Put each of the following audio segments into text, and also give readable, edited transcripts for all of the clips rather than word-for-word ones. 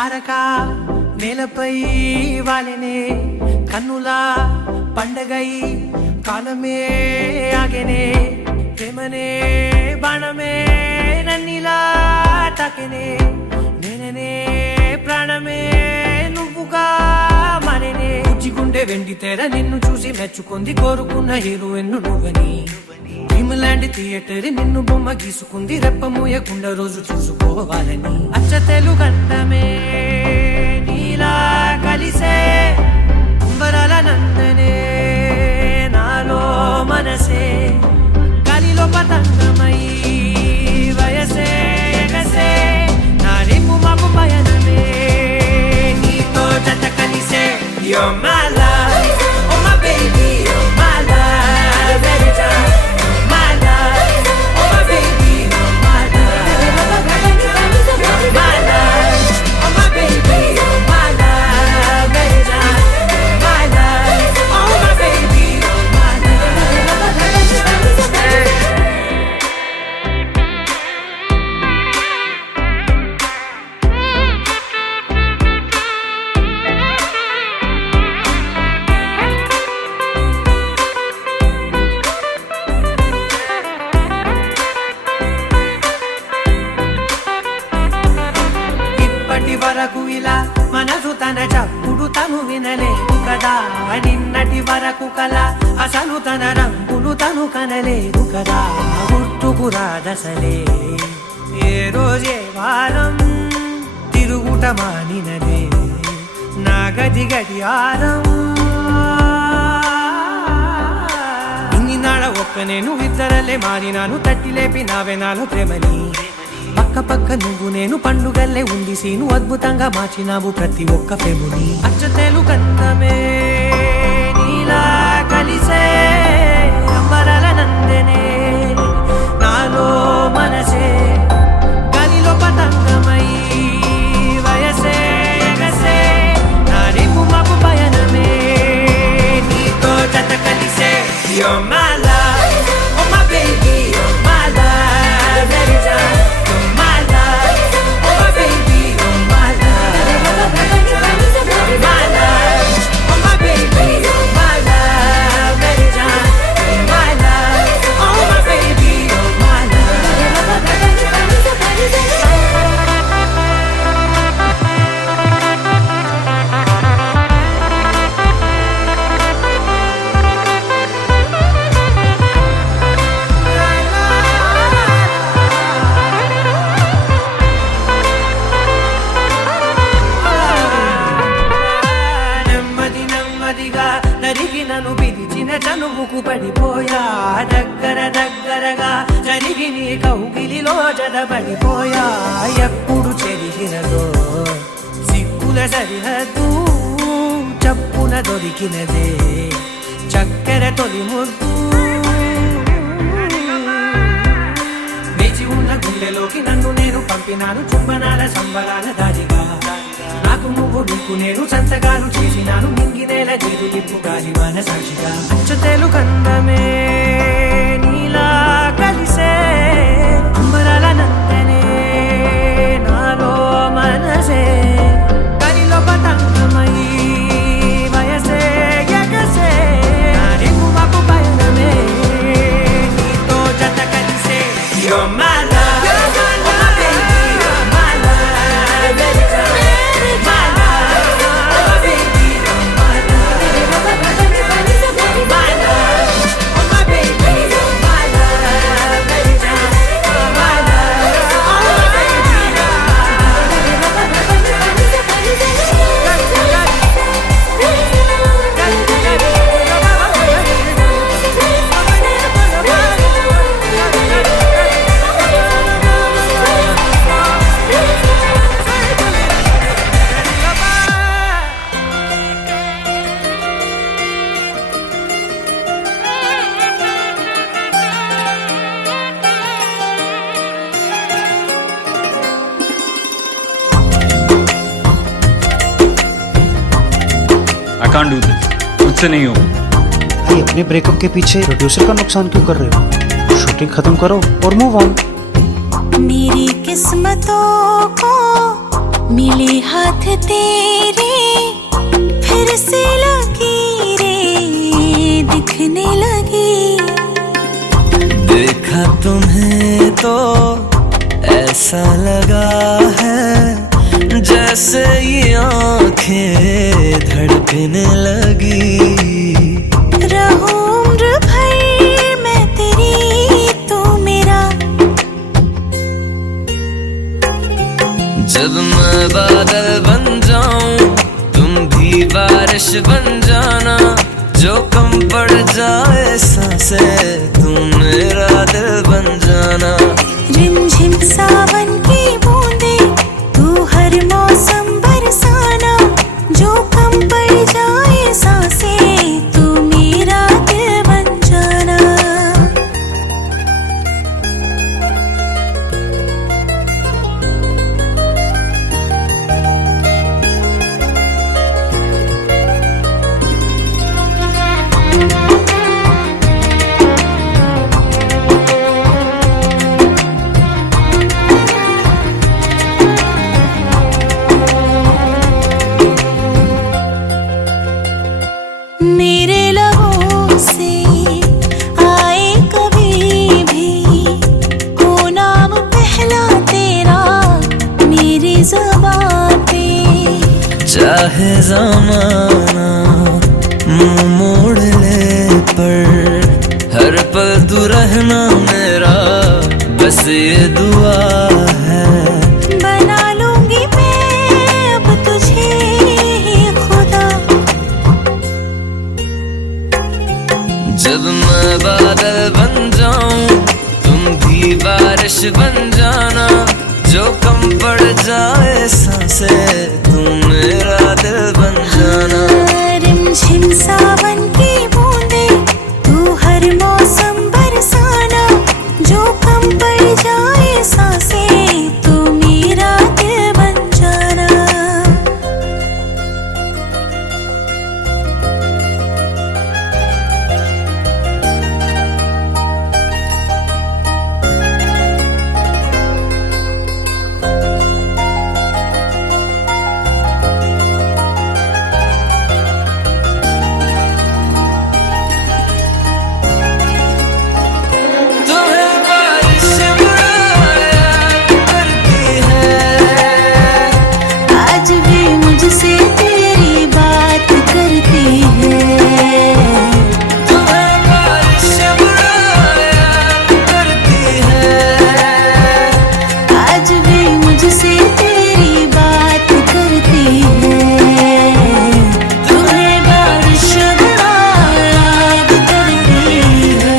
తారక నేలపై వాలినే కన్నులా పండగై కాలమే ఆగెనే ప్రేమనే బాణమే నన్నిలా తాకెనే నేననే ప్రాణమే నువ్వుగా మారేనే గుండె వెండి తెర నిన్ను చూసి మెచ్చుకుంది కోరుకున్న హీరోయిన్ నువ్వని భీమలాంటి థియేటర్ నిన్ను బొమ్మ గీసుకుంది రెప్ప మూయకుండా రోజు చూసుకోవాలని అచ్చ తెలుగందమే నీలా కలిసే అంబరాల నందనే నాలో మనసే గాలిలో పతంగమై వయసే ఎగసే నా రేపు మాకు పయనమే నీతో జత కలిసే You're my life, oh my baby, you're my life, every time. You're my life, oh my baby, you're my life. You're my life, oh my baby, you're my life, every time. You're my life, oh my baby, you're my ఇప్పటి వరకు ఇలా మనసు తన చప్పుడు తను వినలేదు కదా నిన్నటి వరకు కల అసలు తన రంగులు తను కనలేదు కదా గుర్తుకు రాదసలే ఏ రోజే వారం తిరుగుట మానినదే నా గది గడియారం ఇన్ని నాడ ఒక్క నేను ఇద్దరలే మారినాను తట్టి లేపి నావే నాలో ప్రేమని పక్క పక్క నువ్వు నేను పండుగల్లే ఉంది సీను అద్భుతంగా మార్చినావు ప్రతి ఒక్క ప్రేముని అచ్చ తెలుగందమే నీలా కలిసే అంబరాల నందనే నాలో మనసే గాలిలో పతంగమై వయసే ఎగసే నా రేపు మాకు పయనమే నీతో జత కలిసే You're my life, oh my baby, you're my life, every time. You're my life, oh my baby, you're my life. You're my life, oh my baby, you're my life, every time. You're my life, oh my baby, you're my నెమ్మది నెమ్మదిగా నరిగి నన్ను పిలిచిన చనువుకు పడిపోయా దగ్గర దగ్గరగా జరిగి నీ కౌగిలిలో జడబడిపోయా ఎప్పుడు చెరిగినదో సిక్కుల సరిహద్దు చప్పున దొరికినదే చక్కెర తొలి ముద్దు వేచి ఉన్న గుండెలోకి నన్ను నేను పంపినాను చుంబనాల సంబరాల దారిగా నాకు నువ్వు నీకు నేను సంతకాలు చేసినాను మింగినేల జీవిలిప్పు గాలి మన సాక్షిగా అచ్చ తెలుగందమే నీలా కలిసే అంబరాల నందనే నాలో మనసే గాలిలో పతంగమై వయసే ఎగసే నా రేపు మాకు పయనమే నీతో జత కలిసే You're my love, oh my baby, you're my love, every time. You're my love, oh my baby, you're my love. You're my love, oh my baby, you're my love, every time. You're my love, oh my baby, you're I can't do this. मुझसे नहीं होगा। भाई अपने breakup के पीछे producer का नुकसान क्यों कर रहे हो? शूटिंग खत्म करो और मूव ऑन। मेरी किस्मतों को मिले हाथ तेरे फिर से लकीरें दिखने लगी। देखा तुम्हें तो ऐसा लगा है जैसे ये आंखें धड़कने लगी। रहूं उम्र भर मैं तेरी तू मेरा। जब मैं बादल बन जाऊं तुम भी बारिश बन जाना। जो कम पड़ जाए सांसें तुम मेरा दिल बन जाना। रिमझिम सावन की बूंदे तू हर मौसम बरसाना। जो कम पड़ जाए सांसें तू मेरा दिल बन जाना। मेरे लबों से आए कभी भी हो नाम पहला तेरा मेरी ज़बां पे। चाहे ज़माना मुंह मोड़ ले पर हर पल तू रहना मेरा बस ये दुआ है। बना लूंगी मैं अब तुझे ही खुदा। जब मैं बादल बन जाऊं तुम भी बारिश बन जाना। जो कम पड़ जाए सांसें तुम मेरा दिल बन जाना। रिमझिम सावन की बूंदे तू हर मौसम बरसाना। जो कम पड़ जाए सांसें तू मेरा दिल बन जाना। तुम्हें बारिश याद करती है। आज भी मुझसे तेरी बात करती है। तुम्हें बारिश याद करती है। आज भी मुझसे तेरी बात करती है। तुम्हें बारिश याद करती है।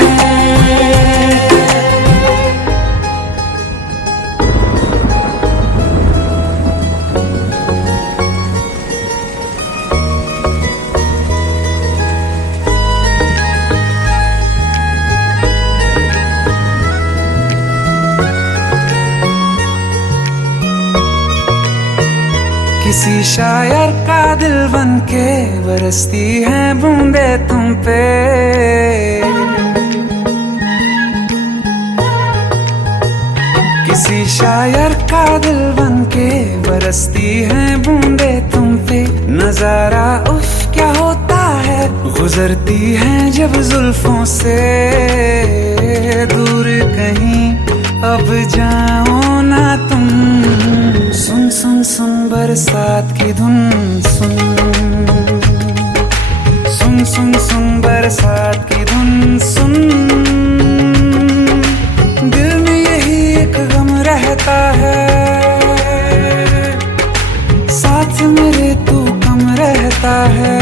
किसी शायर का दिल बन के बरसती हैं बूंदे तुम पे। किसी शायर का दिल बन के बरसती हैं बूंदे तुम पे। नजारा उफ क्या होता है गुजरती हैं जब जुल्फों से। दूर कहीं अब जाओ ना तुम। सुन सुन सुन बरसात की धुन सुन। सुन सुन सुन बरसात की धुन सुन। दिल में यही एक गम रहता है साथ मेरे तू कम रहता है।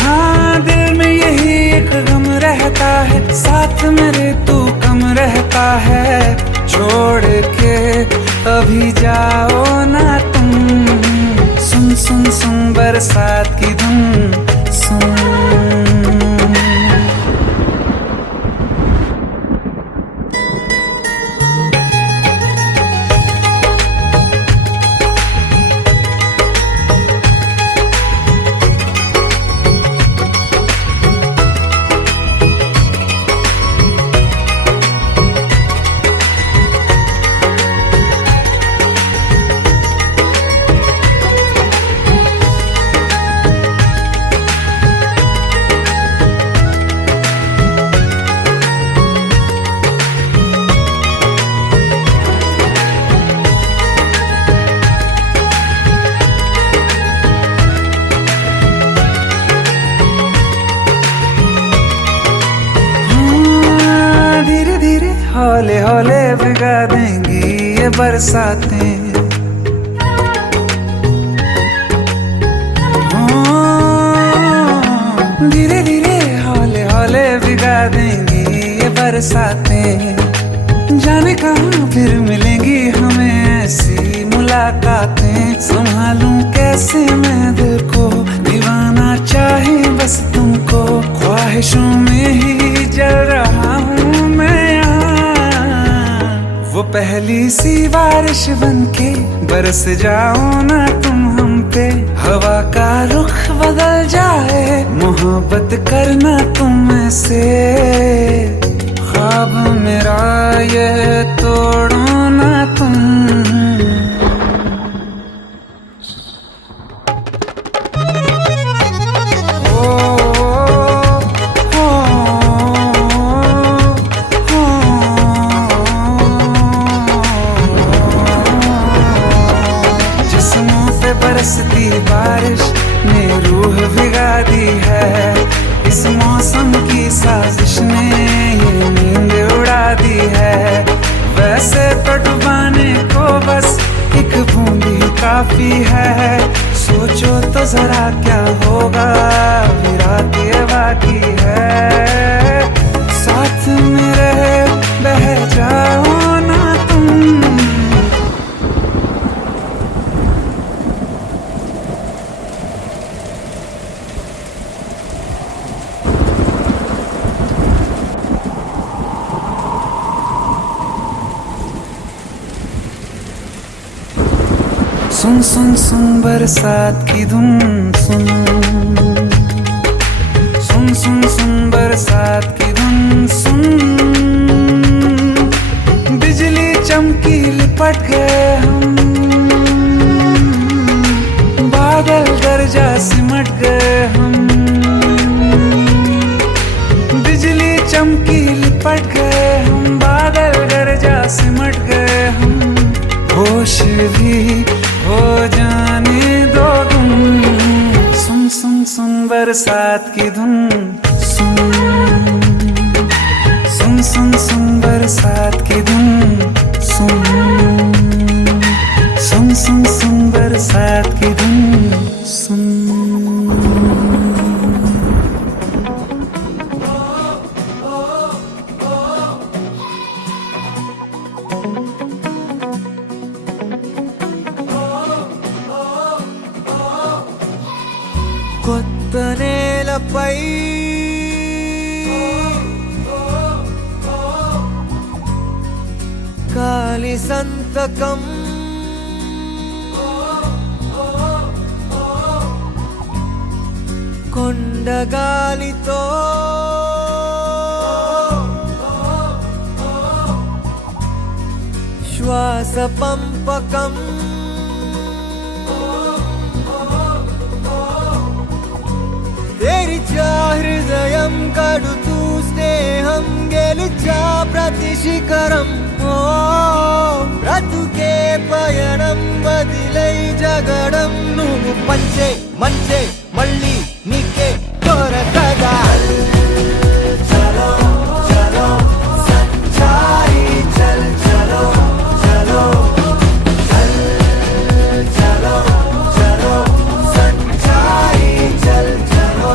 हाँ दिल में यही एक गम रहता है साथ मेरे तू कम रहता है। छोड़ के अभी जाओ ना तुम। सुन सुन सुन बरसात की धुन सुन। हौले हौले भिगा देंगी ये बरसातें। धीरे धीरे हौले हौले भिगा देंगी ये बरसातें। जाने कहाँ फिर मिलेंगी हमें ऐसी मुलाकातें। संभालूं कैसे मैं दिल को, दीवाना चाहे बस तुमको। ख्वाहिशों में ही जल रहा हूँ मैं यहाँ। वो पहली सी बारिश बनके बरस जाओ ना तुम हम पे। हवा का रुख बदल जाए, मोहब्बत करना तुम ऐसे। ख्वाब मेरा ये तोड़ो ना तुम। जिस्मों पे बरसती बारिश ने रूह भिगा दी है। इस मौसम की साजिश ने ये नींद उड़ा दी है। वैसे तो डुबाने को बस एक बूंद ही काफी है। सोचो तो जरा क्या होगा, अभी रात ये बाकी है। साथ मेरे बह जाओ ना तुम। सुन सुन सुन बरसात की धुन सुन। सुन सुन सुन बरसात की धुन सुन। बिजली चमकी लिपट गए हम, बादल गरजा सिमट गए हम। बिजली चमकी लिपट गए हम, बादल गरजा सिमट गए हम। होश भी हो जाने दो तुम। सुन सुन सुन बरसात की धुन सुन। सुन सुन सुन बरसात की धुन सुन। सुन सुन सुन बरसात की धुन सुन। కొత్త నేలపై కాలి సంతకం. కొండగాలితో శ్వాస పంపకం. తెరిచా హృదయం కడుతూ స్నేహం గెలిచా ప్రతి శిఖరం. ఓ బ్రతుకే పయనం వదిలై జగడం. నువ్వు పంచే మంచే మళ్ళీ నీకే దొరకదా. చలో చలో సచ్చాయి చల్ చలో చలో చల్ చలో చలో సచ్చాయి చల్ చలో.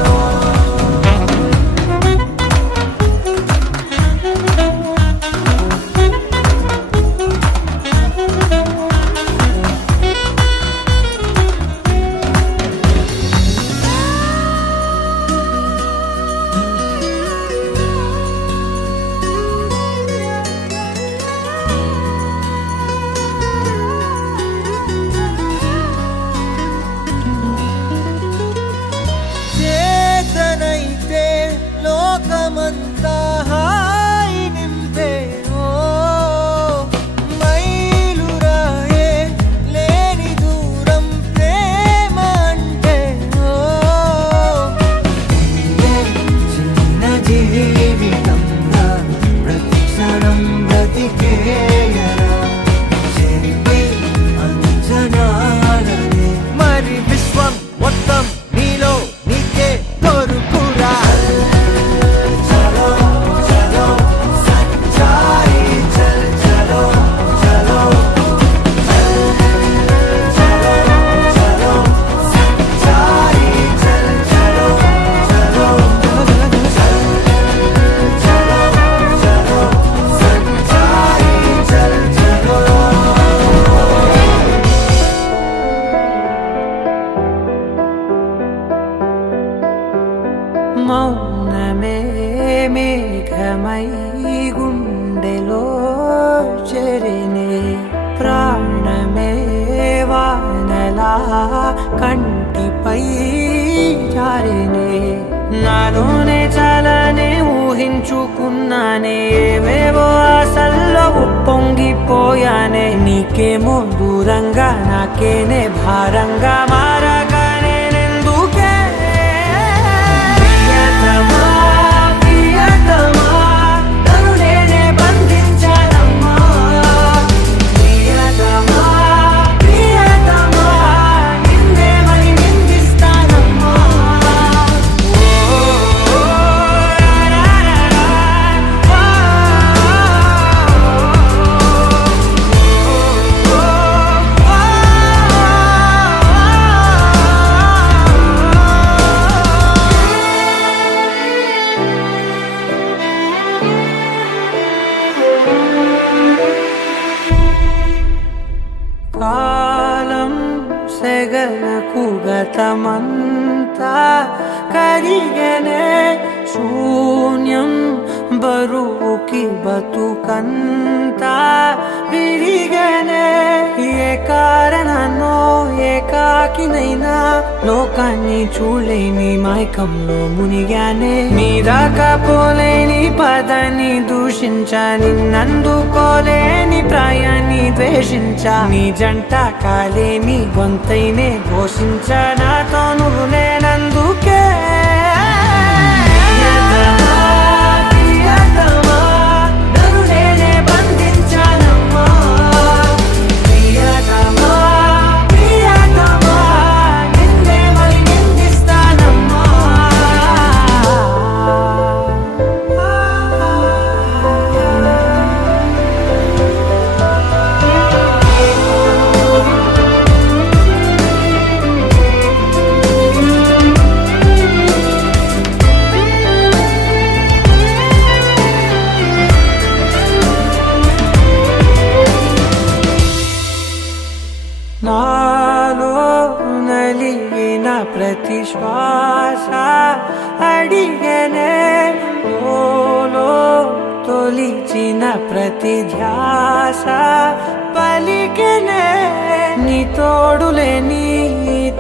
పై జారేనే నాలోనే చాలానే ఊహించుకున్నానే ఏవేవో ఆశల్లో ఉప్పొంగిపోయానే నీకేమో దూరంగా నాకేనే భారంగా మారగా నేనెందుకే ప్రియతమా ప్రియతమా నన్ను నేనే బంధించానమ్మా ప్రియతమా ప్రియతమా నిన్నే మరి నిందిస్తానమ్మా కాలం సెగలకు గతమంతా కరిగనే శూన్యం బరువుకి బతుకంతా విరిగనే ఏ కారణాన్నో ఏకాకినైనా లోకాన్ని చూడలేని మైకంలో మునిగానే నీ రాకపోలేని పదాన్ని దూషించా నిన్నందుకోలేని ప్రాయాన్ని ద్వేషించా నీ జంట కాలేని గొంతైనే ఘోషించా నాతో నువ్వు నేనందుకే ప్రియతమా నన్ను నేనే బంధించానమ్మా ప్రియతమా ప్రియతమా నిన్నే మరి నిందిస్తానమ్మా నాలో నలిగిన ప్రతి శ్వాస అడిగనే ఓలో తొలిచిన ప్రతి ధ్యాస పలికనే నీ తోడులేని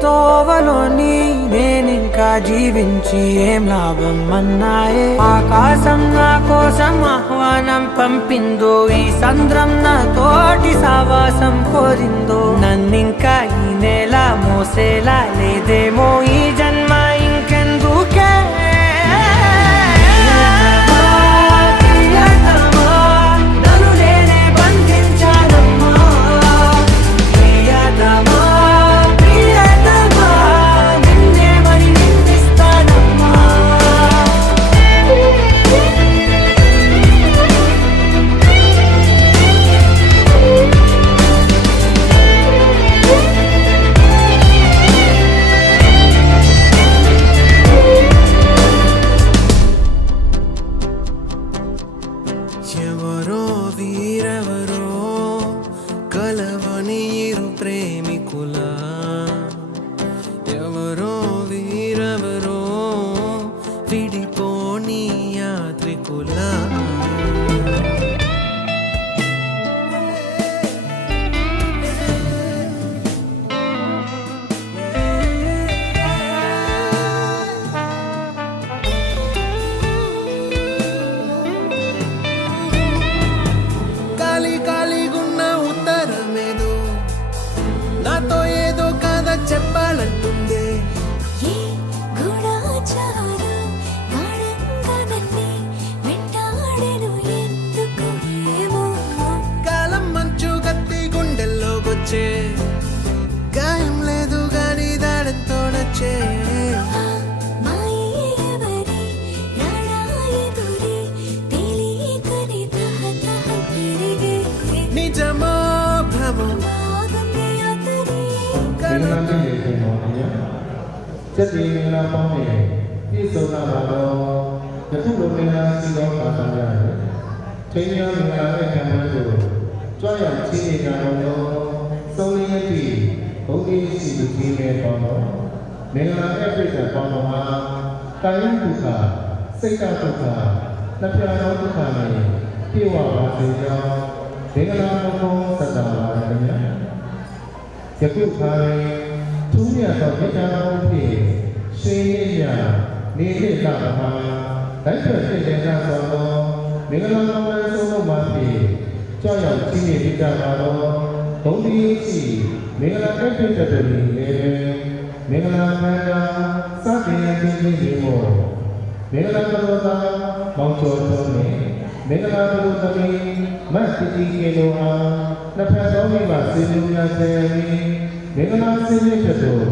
తోవలోని నేనింకా జీవించి ఏం లాభం అన్నాయే ఆకాశం నా కోసం ఆహ్వానం పంపిందో ఈ సంద్రం నా తోటి సావాసం కోరిందో నన్నింకా ఈ నెల మోసేలా లేదేమో ఈ జన్మ ఇంకెందుకే ప్రియతమా నన్ను నేనే బంధించానమ్మా ప్రియతమా ప్రియతమా నిన్నే మరి నిందిస్తానమ్మా ఎవరో వీరెవరో కలవని ఇరు ప్రేమికుల ఎవరో వీరెవరో విడిపోని యాత్రికుల ఖాళీ ఖాళీగున్న ఉత్తరమేదో నాతో ఏదో కథ చెప్పాలంటుందే ఏ గూఢచారం గాఢంగా నన్నే వెంటాడెను ఎందుకు ఏమో కాలం మంచు కత్తి గుండెల్లోకొచ్చే గాయం లేదు గాని దాడంతో నచ్చే మాయే ఎవరి రాడా ఎదురే తెలియకని తహతహ తిరిగే నిజమో భ్రమో బాగుంది అతని မင်္ဂလာဖြစ်နေပါဗျာ။ချက်စီမင်္ဂလာပေါင်းနေပြည့်စုံလာတော့ယခုလိုမင်္ဂလာစီတော်ပါတာရတယ်။ချိန်ရမင်္ဂလာတဲ့ခံရလို့ကြွရောက်ချင်းနေကြတော့သုံးလေးရက်တည်းဘုန်းကြီးစီလူကြီးနဲ့ပေါင်းတော့မင်္ဂလာတဲ့ပြည့်စုံပေါင်းတော့မှာကာယဒုက္ခစိတ်ဒုက္ခနှစ်ပြားသောဒုက္ခနဲ့ပြေဝပါစေကြောင်းမင်္ဂလာဘုံသက်တာပါခင်ဗျာ။ယခုခါရင်ထူးမြ မြတ်သောမြတ်တော်ဖြင့်ရှင်ရည်ရနေလိလာမှာတိုက်ထွက်ဖြစ်တဲ့နာသောမင်္ဂလာကောင်းတဲ့ဆုံးလုံးမှာဖြင့်ကြောက်ရောက်ကြီးနေကြတာတော့ဘုံဒီရှိမင်္ဂလာတက်တဲ့တော်တွေလည်းမင်္ဂလာမှန်တာစတင်ခြင်းခြင်းမို့မင်္ဂလာတော်သာမောင်ကျော်တော်နဲ့မင်္ဂလာတော်သမီးမတ်တီကေလိုအားနှစ်ဖက်တော်မိပါစေလူများစေမင်္ဂလာစင်းတဲ့တော်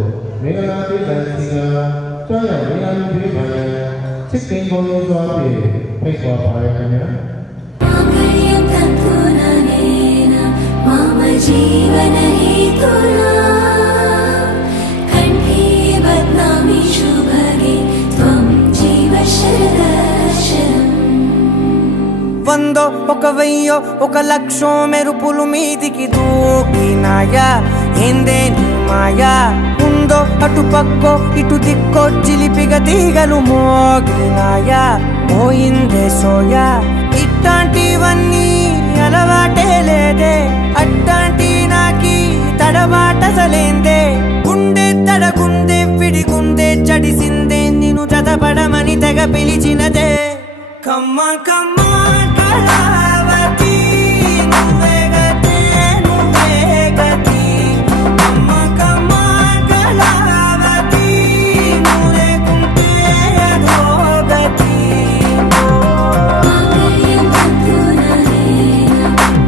မင်္ဂလာပြည်ပန်းစီကကြောက်ရောက်နေရာလူတွေပါလေချစ်ခင်ပေါ်လို့သွားပြီးဖိတ်ခေါ်ပါရခင်ဗျာ मम जीवन हेतुना कण्ठे बध्नामि शुभगे त्वं जीव शरदशरम् వందో ఒక వెయ్యో ఒక లక్షో మెరుపులు మీదికి దూకినాయా ఏందే నీ మాయా ఉందో అటు పక్కో ఇటు దిక్కో చిలిపిగా తీగలు మోగినాయా పోయిందే సోయా ఇట్లాంటివన్నీ అలవాటే లేదే అట్టాంటి నాకి తడబాటసలేందే గుండె తడగుందే విడిగుందే చడిసిందే నిన్ను చదపడమని తెగ పిలిచినదే కమ్మ కమ్మ కళావతి నువ్వే గతే నువ్వే గతి కమ్మ కమ్మ కళావతి నువ్వు లేకుంటే అధోగతి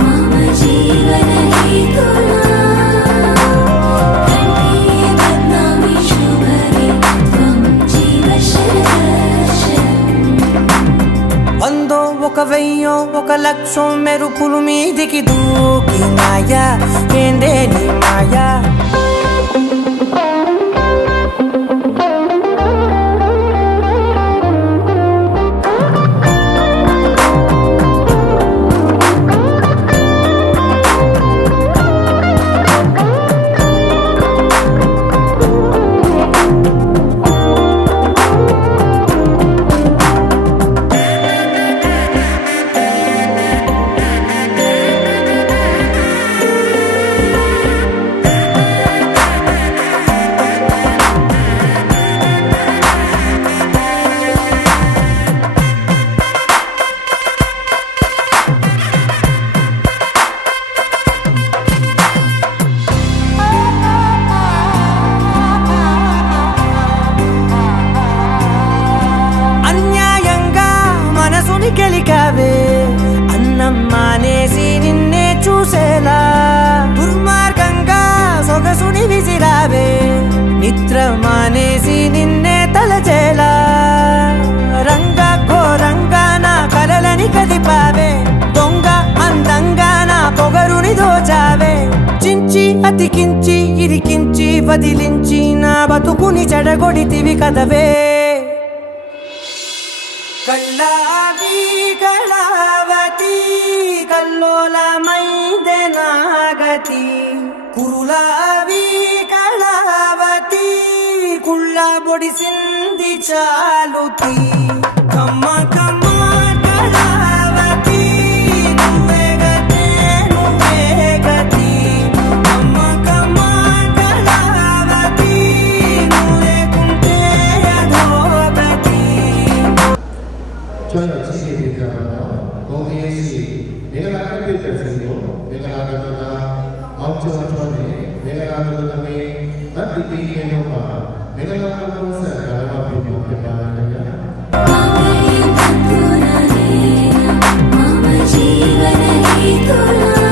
मम जीवन हेतुना कण्ठे बध्नामि शुभगे त्वं जीव शरदशरम् వందో ఒక వెయ్యో ఒక లక్షో మెరుపులు మీదికి దూకినాయా ఏందే నీ మాయా అన్యాయంగా మనసుని గెలికావే అన్నం మానేసి నిన్నే చూసేలా దుర్మార్గంగా సొగసుని విసిరావే నిద్ర మానేసి నిన్నే తలచేలా రంగా ఘోరంగా నా కలలని కదిపావే దొంగ అందంగా నా పొగరుని దోచావే చించి అతికించి ఇరికించి వదిలించి నా బతుకుని చెడగొడితివి కదవే కళ్ళావి కళావతి కల్లోలమైందే నాగతి కురులావి కళావతి కుళ్ళ బొడిసింది చాలుతి కమ్మ కమ్మ కళావతి నువ్వే గతే నువ్వే గతి కమ్మ కమ్మ కళావతి నువ్వు లేకుంటే అధోగతి 专有企业的这样的公司是每个人对这些有每个人的那毛主席说的每个人的那个那第一天的话每个人的公司的那个比较的吧मम जीवन हेतुना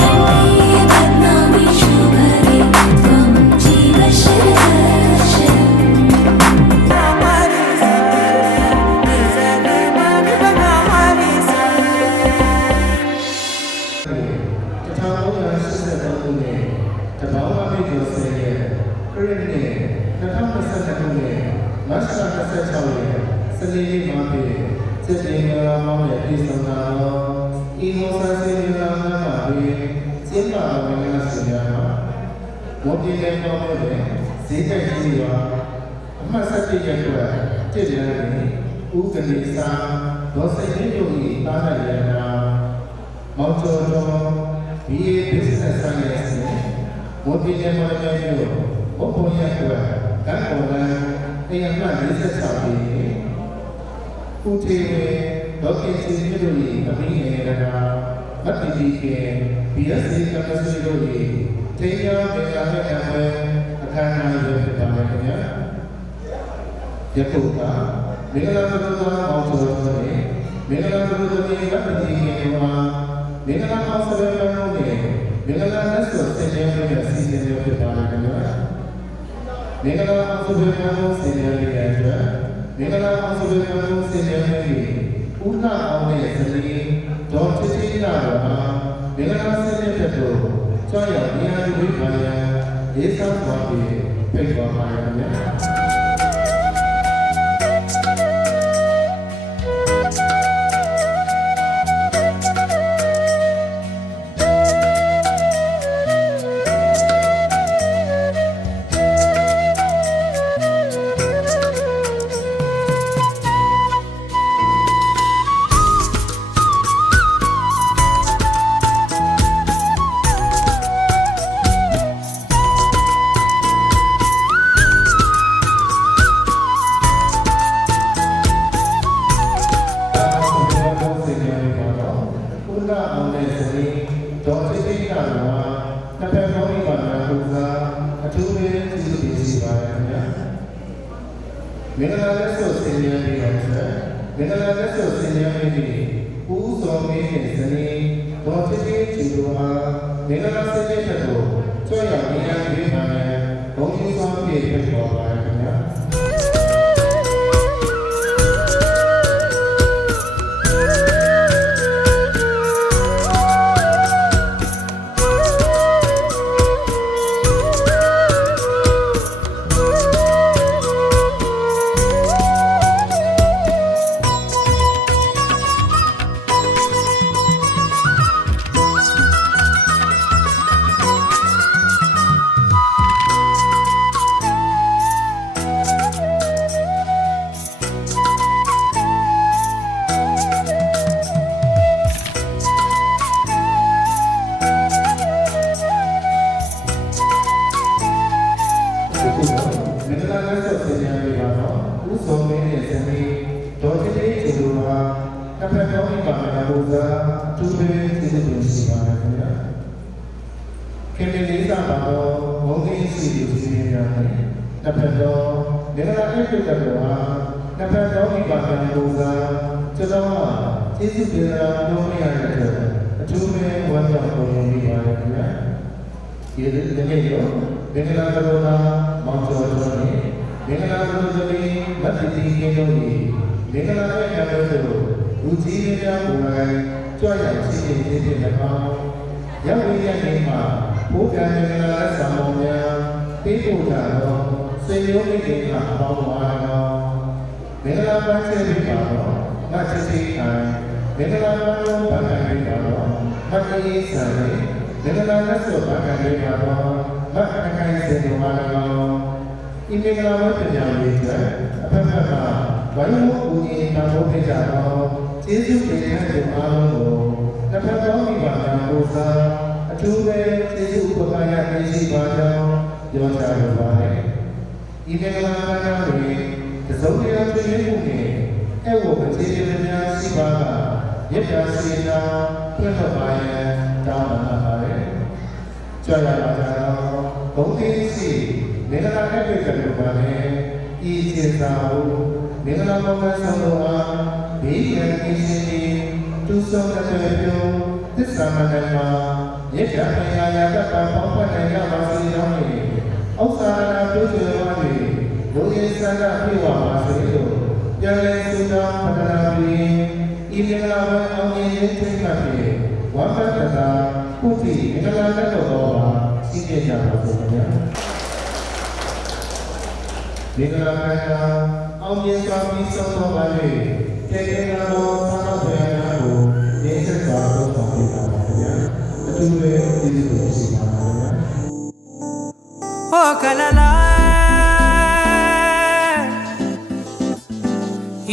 कण्ठे बध्नामि शुभगे त्वं जीव शरदशरम् BA business science 我今天我来有，我朋友说，刚过来，哎呀，那你是啥的？不听的，老天是你的哩，那明年的啦，那弟弟的，别是那个是的哩，这样别个那个们，看那有的办法呀。也不怕，每个人都有毛病的，每个人都有那个弟弟的话，每个人好说的不容易。每个人的说是这样的，是这样的办法的。每个人好说的不容易，是这样的样子。每个人好说的不容易，是这样的。无论我们是谁，都是这样的嘛。每个人是这样的，只要你还会发现，也是我的配合嘛呀。မင်္ဂလာလက်စွပ်ဆင်ញံပြီးတော့မင်္ဂလာလက်စွပ်ဆင်ញံပြီးဦးစောမင်းရဲ့ဇနီးဒေါ်ချစ်ချစ်ချီတို့ဟာမင်္ဂလာဆင်ញံတဲ့ကိုကြွရောက်နေရပြီးမှလည်းဘုံကြီးဆောင်ပြည့်ဖြစ်ပေါ်ပါခင်ဗျာ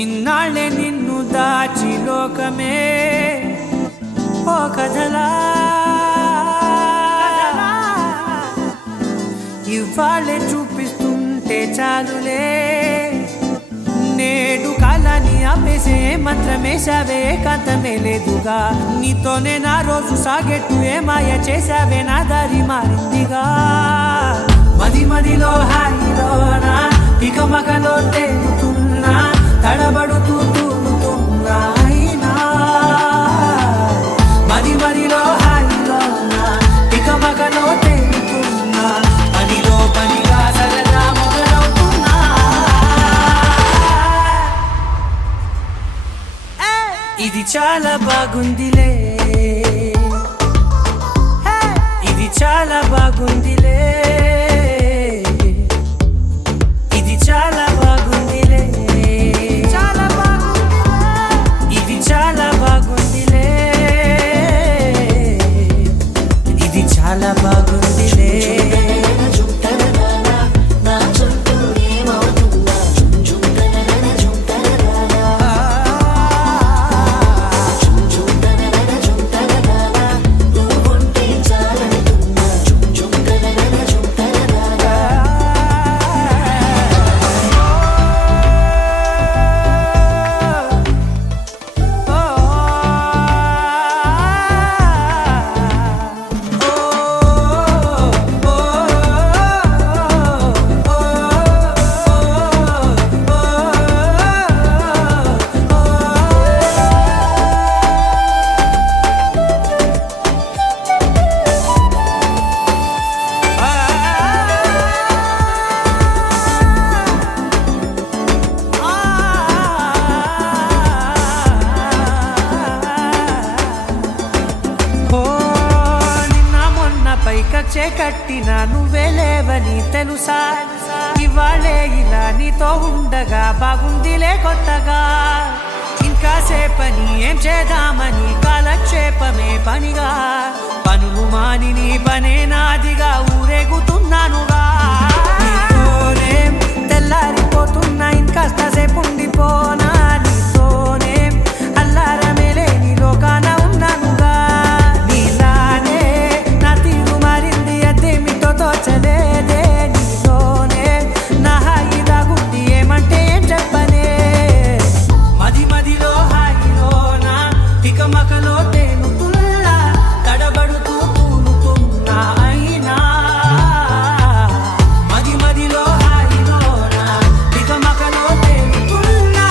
ఇన్నాళ్ళే నిన్ను దాచి లోకమే ఓ కథలా ఇవాళే చూపిస్తుంటే చాలులే నేడు కాలాన్ని ఆపేసే మంత్రమేశావే కాంతమే లేదుగా నీతోనే నా రోజు సాగెట్టు ఏ మాయ చేశావే నా దారి మారిందిగా మది మదిలో హాయిలోనా ఇక మగలో తేలుతున్నా తడబడుతూ తూలుతున్నా అయినా మది మదిలో హాయిలోనా ఇక మగలో తేలుతున్నా పనిలో పనిగా సరదా మొదలవుతున్నా ఇది చాలా బాగుందిలే ఇది చాలా బాగుందిలే ఇది చాలా బాగుందిలే చాలా బాగుందిలే ఇది చాలా బాగుందిలే ఇది చాలా బాగుందిలే పైకచ్చే కట్టినా నువ్వే లేవని తెలుసా ఇవాళే ఇలా నీతో ఉండగా బాగుందిలే కొత్తగా ఇంకా సేపని ఏం చేద్దామని కాలక్షేపమే పనిగా పనులు మాని నీ పనే నాదిగా ఊరేగుతున్నానుగా నీతోనే తెల్లారిపోతున్నా ఇంకాస్త సేపు ఉండిపోనా నీతోనే అల్లారమే లేని లోకాన ఉన్నానుగా నీలానే నా తీరు మారింది అదేమిటో తోచలేదే నీలోనే నా హాయి దాగుంది ఏమంటే ఏం చెప్పనే మది మదిలో హాయిలోనా తికమకలో తేలుతున్నా తడబడుతూ తూలుతున్నా అయినా మది మదిలో హాయిలోనా తికమకలో తేలుతున్నా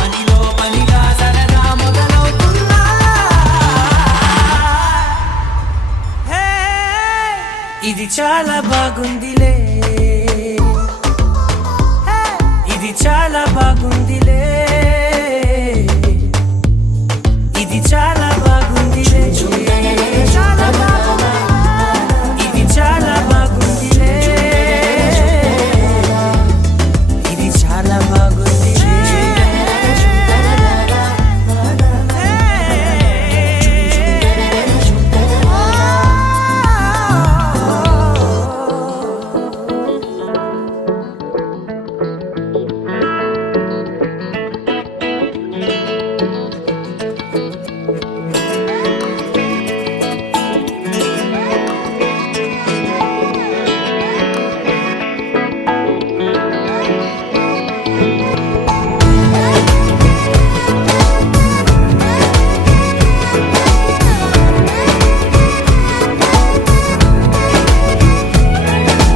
పనిలో పనిగా సరదా మొదలవుతున్నా హే ఇది చాలా బాగుందిలే ఇది చాలా బాగుందిలే ఇది చాలా బాగుందిలే చాలా బాగుందిలే ఇది చాలా బాగుందిలే ఇది చాలా బాగుందిలే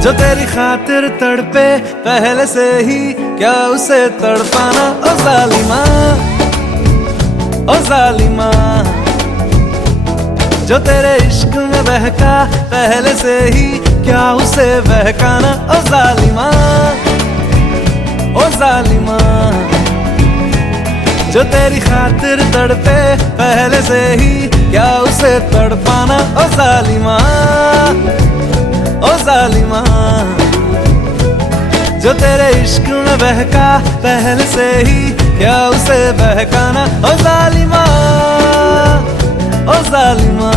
जो तेरी खातिर तड़पे पहले से ही क्या उसे तड़पाना ओ जालिमा ओ जालिमा जो तेरे इश्क में बहका पहले से ही क्या उसे बहकाना ओ जालिमा ओ जालिमा जो तेरी खातिर तड़पे पहले से ही क्या उसे तड़पाना ओ जालिमा ओ जालिमा जो तेरे इश्क में बहका पहले से ही क्या उसे बहकाना ओ जालिमा ओ जालिमा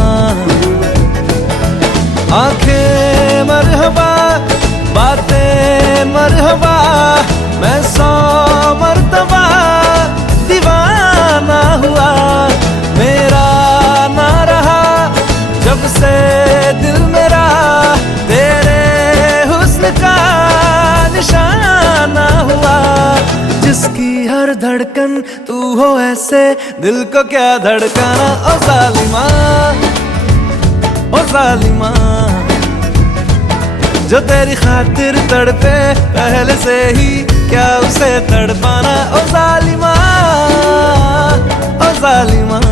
आंखें मरहबा बातें मरहबा मैं 100 मर्तबा दीवाना हुआ मेरा ना रहा जब से दिल मेरा तेरे हुस्न का जिसकी हर धड़कन तू हो ऐसे, दिल को क्या धड़काना ओ जालिमा, ओ जालिमा। जो तेरी खातिर तड़पे पहले से ही, क्या उसे तड़पाना ओ जालिमा, ओ जालिमा।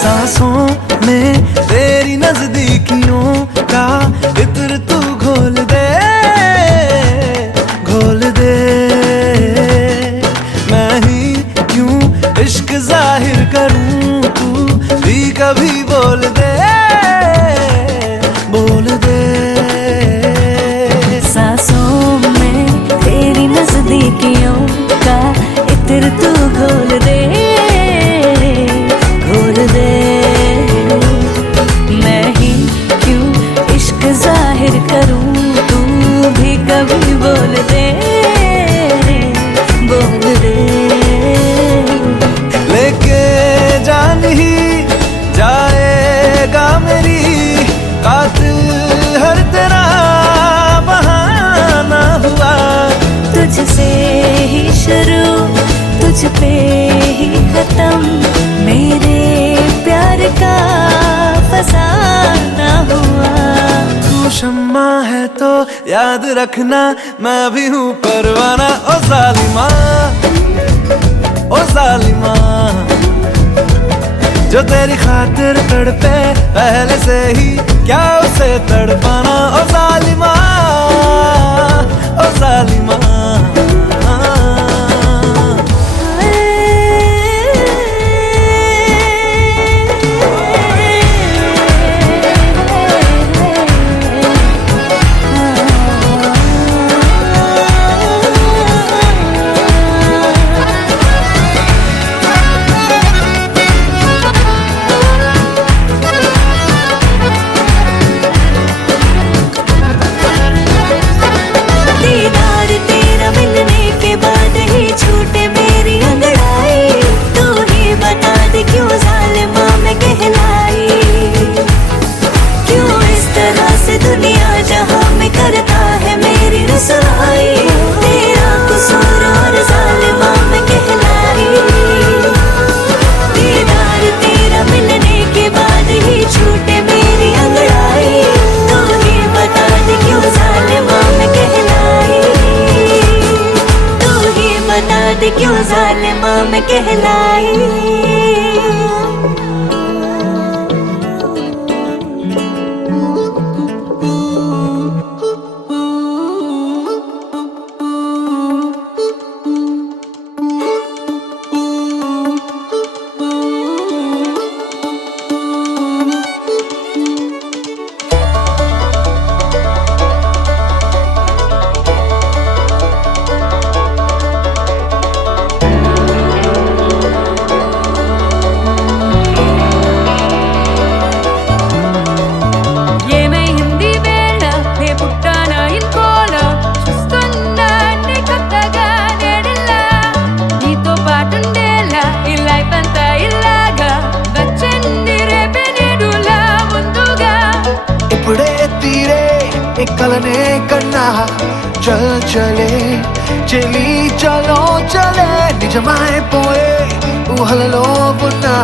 सांसों में तेरी नजदीकियों का इत्र तू घोल दे, घोल दे। मैं ही क्यों इश्क जाहिर करूं, तू भी कभी बोल दे, बोल दे। सांसों में तेरी नजदीकियों का इत्र तू घोल दे, घोल दे। मैं ही क्यों इश्क जाहिर करूं, तू भी कभी बोल दे, बोल दे। लेके जान ही जाएगा मेरी, कातिल हर तेरा बहाना हुआ। तुझसे ही शुरू, तुझ पे ही खत्म, मेरे प्यार का फसाना हुआ। तू शम्मा है तो याद रखना, मैं भी हूँ परवाना ओ जालिमा, ओ जालिमा। जो तेरी खातिर तड़पे पहले से ही, क्या उसे तड़पाना ओ जालिमा, ओ जालिमा। क्यों जालिमा मैं कहलाई। కలనే కన్నా చల్ చలే చెలి చలో చలే నిజమైపోయే ఊహలలో ఉన్నా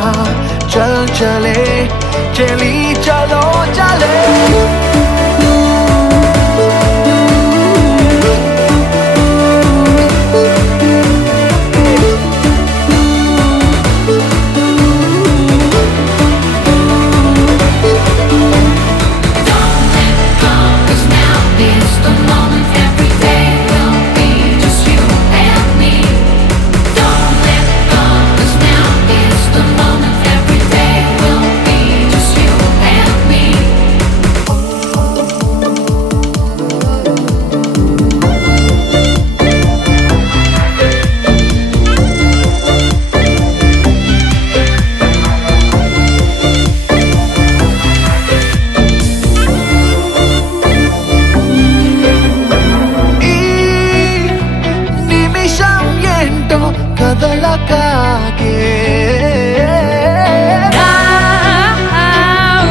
చల్ చలే చెలి చలో చలే కదలకాగే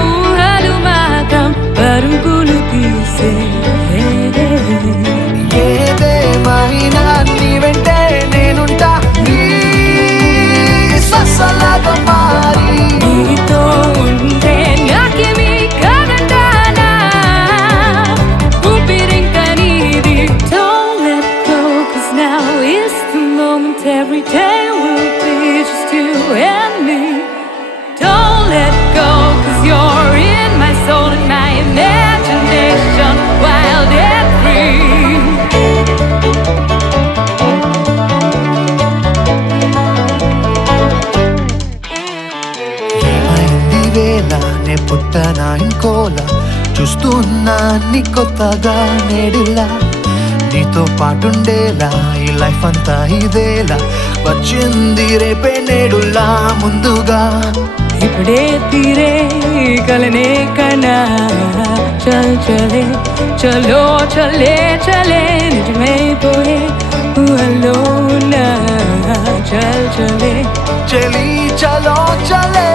ఊహలు మాత్రం పరుగులు తీసే ఏదేమైనా నీ వెంటే నేనుంటా నీ ససలాగా మారి నీతో ఉంటే నాకేమీ కాదంటానా ఊపిరింక నీది. Don't let go, 'cause now is the moment. Every day will be just you and me. Don't let go, 'cause you're in my soul and my imagination, wild and free. ఏమైంది వేళ నే పుట్టనా ఇంకోలా చూస్తున్నా నీ కొత్తగా నేడిలా నీతో పాటుండేలా ఈ లైఫ్ అంతా ఇదేలా వచ్చింది రేపే నేడులా ముందుగా ఇప్పుడే తీరే కలనే కనా చల్ చలే చలో చలే చలే నిజమైపోయే ఊహల్లో నా చల్ చలే చలి చలో చలే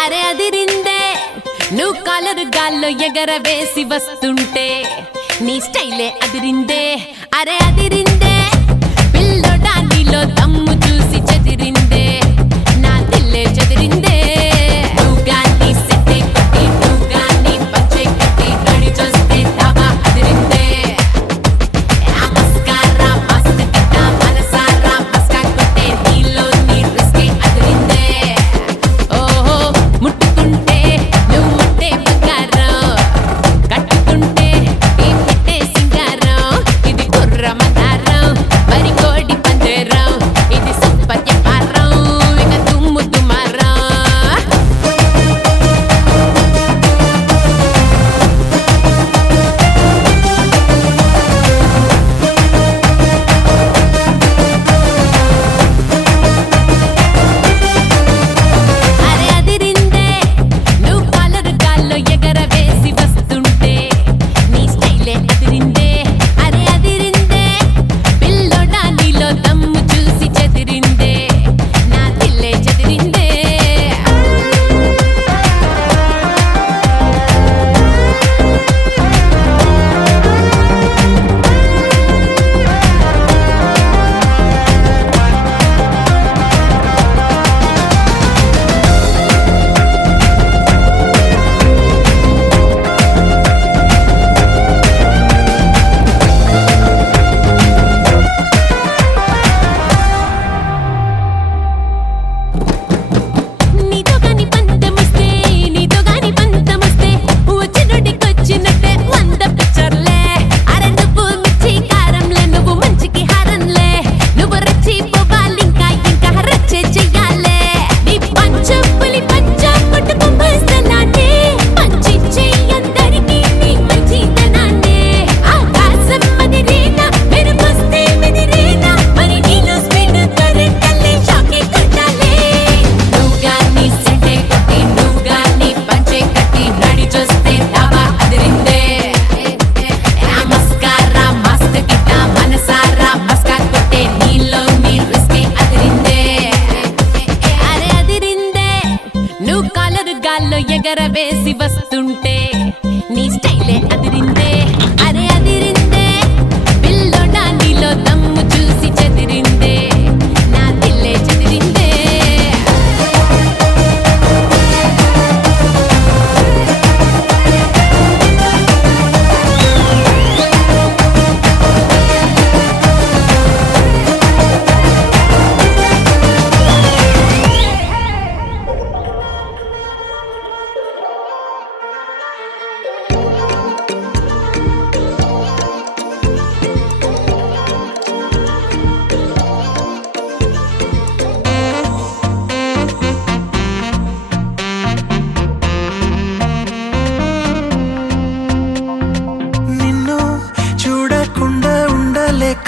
అరే అదిరిందే నువ్వు కలరు గాల్లో ఎగరవేసి వస్తుంటే నీ స్టైలే అదిరిందే. అరే అదిరిందే పిల్లోడా నీలో దమ్ము చూసి చెదిరిందే నా దిల్లే చెదిరిందే. నువ్వు గాని సెట్టే కొట్టి నువ్వు గాని పచ్చే కట్టి గడి చూస్తే దాబా అదిరిందే. ఆ మస్కారా మస్త్ గిట్ట మనసారా మస్కా కొట్టే నీలో నీ రిస్కే అదిరిందే. ఓహో ముట్టుకుంటే నువ్వు మట్టే బంగారం కట్టుకుంటే ఈ పెట్టే సింగారం ఇది కుర్ర మందారం మరి కోడి పంజరం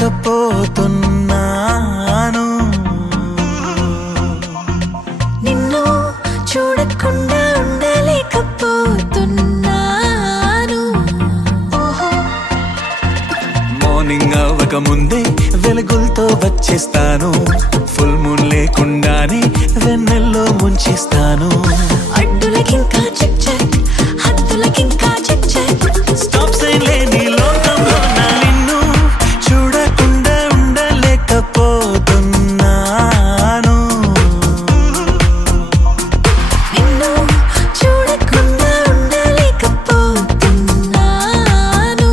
ఉండలేకపోతున్నాను. నిన్ను చూడకుండా ఉండలేకపోతున్నాను. మార్నింగ్ అవ్వక ముందే వెలుగులతో వచ్చేస్తాను. ఫుల్ మూన్ లేకుండానే వెన్నెల్లో ముంచేస్తాను. అడ్డులకింకా చెక్ చెక్, హద్దులకింకా చెక్ చెక్. స్టాప్ సైన్ లేని లోకంలో నిన్ను చూడకుండా ఉండలేకపోతున్నాను. నిన్ను చూడకుండా ఉండలేకపోతున్నాను.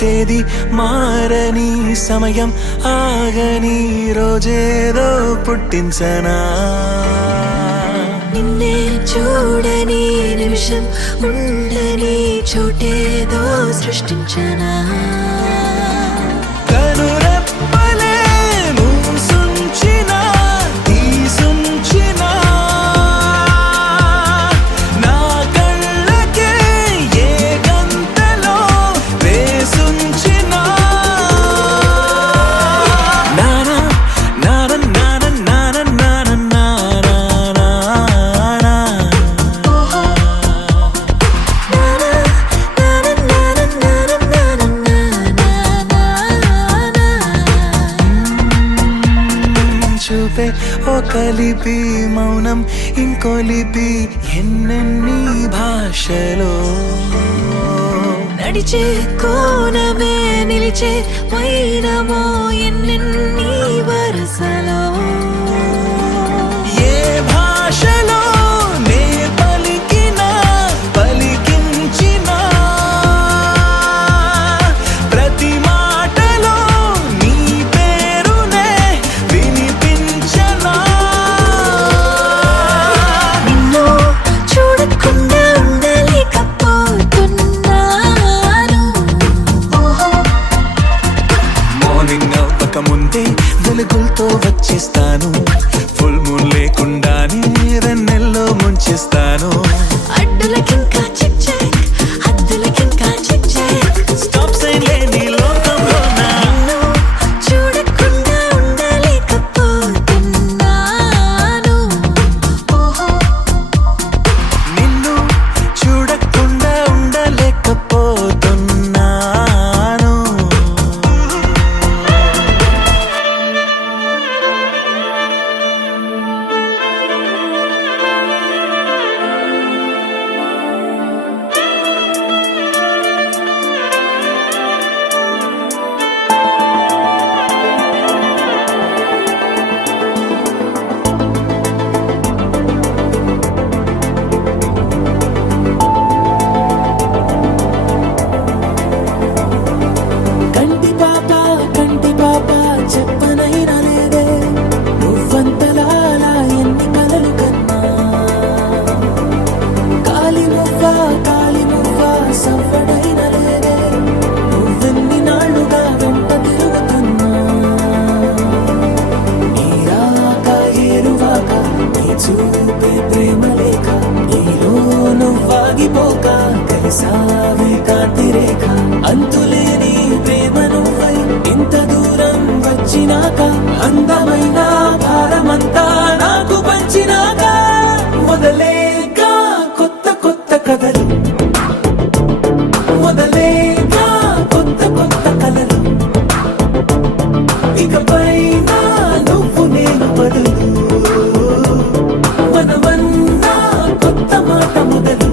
తేదీ మారని సమయం ఆగని రోజేదో పుట్టించనా. నిన్నే చూడని నిమిషం ఉండని చోటేదో సృష్టించనా. కనురెప్పలే మూసుంచిన తీసుంచిన నా కళ్ళకే ఏ గంతలో వేసుంచిన నానా నాన నాన నాన నాన నానా. చూపే ఓ కలిపి మౌనం ఇంకో లిపి ఎన్నెన్ని భాషలో. నడిచే కోనమే నిలిచే వైనమో ఎన్నెన్ని వరసలో. ఏ భాషలో నే పలికినా పలికించినా ప్రతి మాటలో నీ పేరునే వినిపించనా. నిన్ను చూడకుండా ఉండలేకపోతున్నాను. మార్నింగ్ అవ్వక ముందే వెలుగులతో వచ్చేస్తాను. ఫుల్ మూన్ లేకుండానే వెన్నెల్లో ముంచేస్తాను. అడ్డులకింకా చెక్ చెక్, హద్దులకింకా చెక్ చెక్. స్టాప్ సైన్ లేని లోకంలో నిన్ను చూడకుండా ఉండలేకపోతున్నాను. నిన్ను చూడకుండా ఉండలేకపోతున్నాను. కంటి పాప చెప్పనైనా లేదే నువ్వంతలా ఎన్ని కలలు కన్నా. కాలి మువ్వ సవ్వడైన లేదే నువ్వెన్ని నాళ్ళుగా వెంట తిరుగుతున్నా. నీరాక ఏరువాక నీ చూపే ప్రేమ లేక నీలో నువ్వాగిపోక కలిసావే కాంతి రేఖ. అంతులేని ప్రేమ నువ్వై ఇంత దూరం వచ్చినాక అందమైన భారమంతా నాకు పంచినాక మొదలేక కొత్త కొత్త కథలు మొదలేక కొత్త కొత్త కలలు. ఇకపై నువ్వు నేను బదులు మనమన్నా కొత్త మాట మొదలు.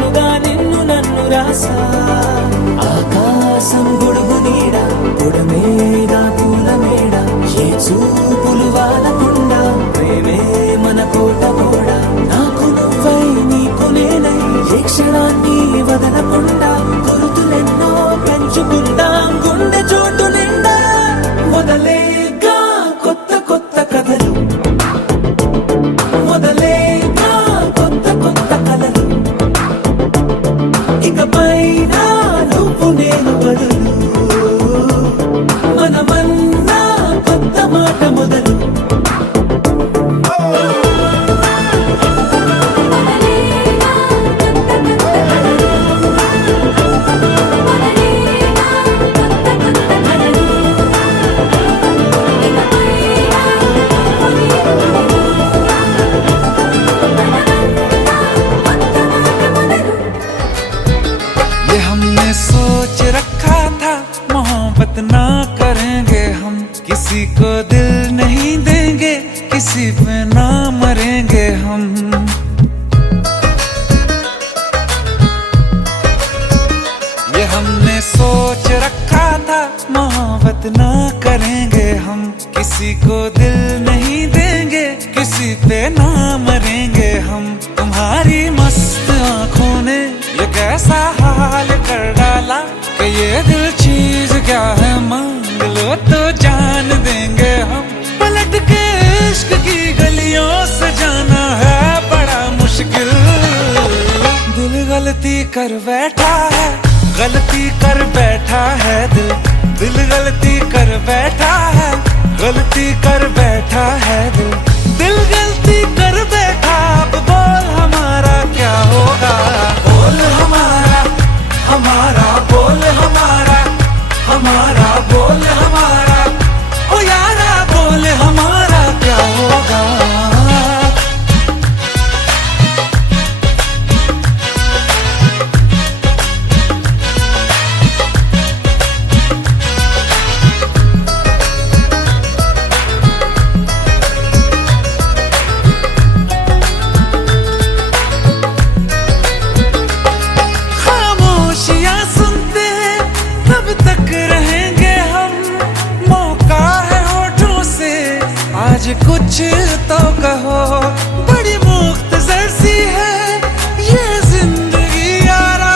పాటలుగా నిన్ను నన్ను రాసా ఆకాశం గొడుగు నీడ పొడమేగా పూల మేడ ఏ చూపులు వాలకుండా ప్రేమే మన కోట గోడ నాకు నువ్వై నీకు నేనై ఏ క్షణాన్ని వదలకుండా గుర్తులెన్నో పెంచుకుందాం గుండె చోటు నిండా మొదలేగా కొత్త కొత్త కథలు మొదలేగా కొత్త కొత్త కలలు ఇకపైన నువ్వు నేను బదులు మనమన్నా కొత్త మాట మొదలు ये हमने सोच रखा था मोहब्बत ना करेंगे हम किसी को दिल नहीं देंगे किसी पे ना मरेंगे हम ये हमने सोच रखा था मोहब्बत ना करेंगे हम किसी को दिल नहीं देंगे किसी पे ना मरेंगे हम तुम्हारी मस्त आंखों ने ये कैसा हाल कर डाला कि ये दिल चीज क्या है मांग लो तो जान देंगे हम पलट के इश्क की गलियों से जाना है बड़ा मुश्किल दिल गलती कर बैठा है गलती कर बैठा है दिल दिल गलती कर बैठा है गलती कर बैठा है दिल दिल गलती कर बैठा अब बोल हमारा क्या होगा बोल हमारा हमारा बोल हमारा हमारा बोल हमारा ओ यारा बोल हमारा क्या होगा खामोशियां सुनते तब तक रहेंगे हम मौका है होठों से आज कुछ तो कहो बड़ी मुख्तसर सी है ये जिंदगी यारा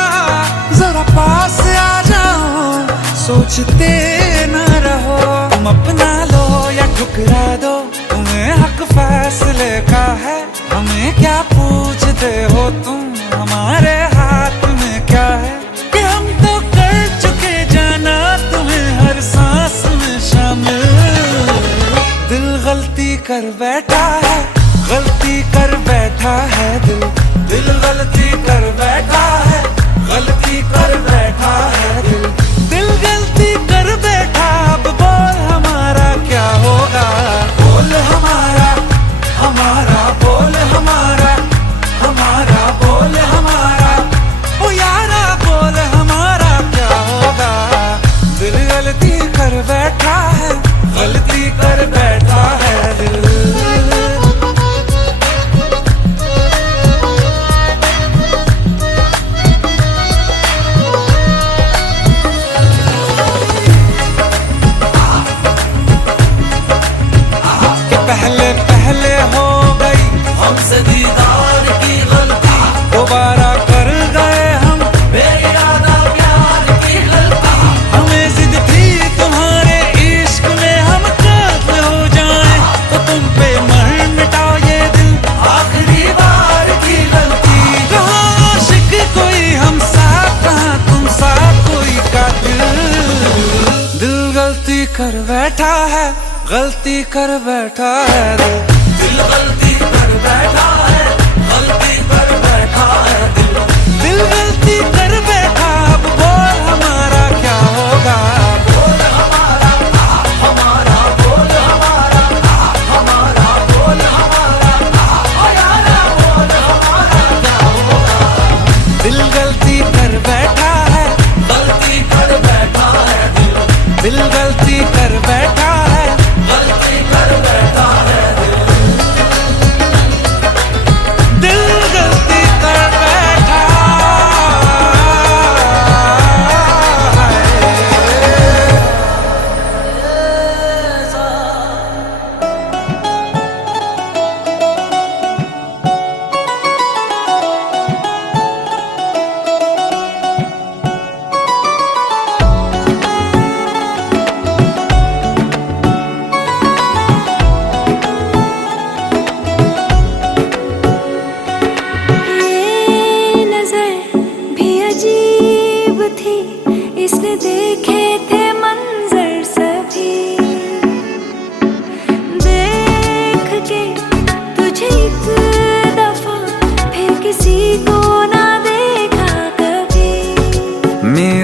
जरा पास आ जाओ सोचते न रहो तुम अपना लो या ठुकरा दो तुम्हें हक फैसले का है हमें क्या पूछते हो तुम हमारे हाथ में क्या है कि हम तो कर चुके जाना तुम्हें हर सांस में शामिल दिल गलती कर बैठा है गलती कर बैठा है दिल दिल गलती कर बैठा है गलती कर बैठा है दिल दिल गलती कर बैठा अब बोल हमारा क्या होगा बोल हमारा हमारा बोल हमारा हमारा बोल हमारा ओ यारा बोल हमारा क्या होगा दिल गलती कर बैठा है गलती कर बैठा है दिल कि पहले पहले हो गई हमसे दीदार की गलती दोबारा कर गए हम बेइरादा प्यार की गलती हमें जिद थी तुम्हारे इश्क में हम काफिल हो जाएं तो तुम पे मर मिटाओ ये दिल आखिरी बार की गलती कहाँ आशिक कोई हम साथ कहाँ तुम साथ कोई कातिल दिल गलती कर बैठा है गलती कर बैठा है दिल दिल गलती कर बैठा है गलती कर बैठा है दिल दिल गलती कर बैठा अब बोल हमारा क्या होगा बोल हमारा हमारा बोल हमारा हमारा बोल हमारा ओ यारा बोल हमारा क्या होगा दिल गलती कर बैठा है गलती कर बैठा है दिल गलती कर बैठा है गलती कर बैठा है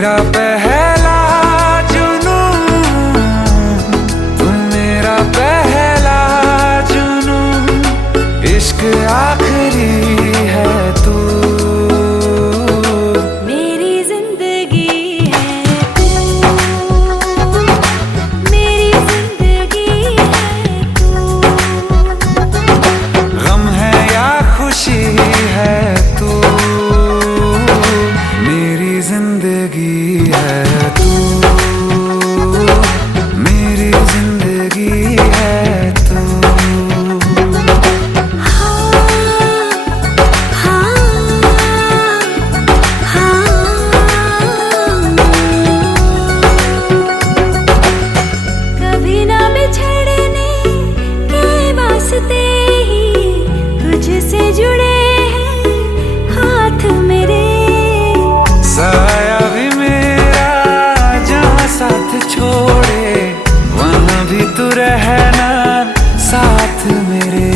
मेरा पहला जुनूं, तुम मेरा पहला जुनूं, इश्क आखिरी है तू, मेरी जिंदगी है तू, मेरी जिंदगी है तू, गम है या खुशी है तू, मेरी जिंदगी है तू, मेरी जिंदगी है तू। कभी ना बिछड़ने के वास्ते ही तुझसे जुड़े हैं हाथ मेरे, साया भी मेरा जहाँ साथ छोड़े वहाँ भी तू रहना साथ मेरे।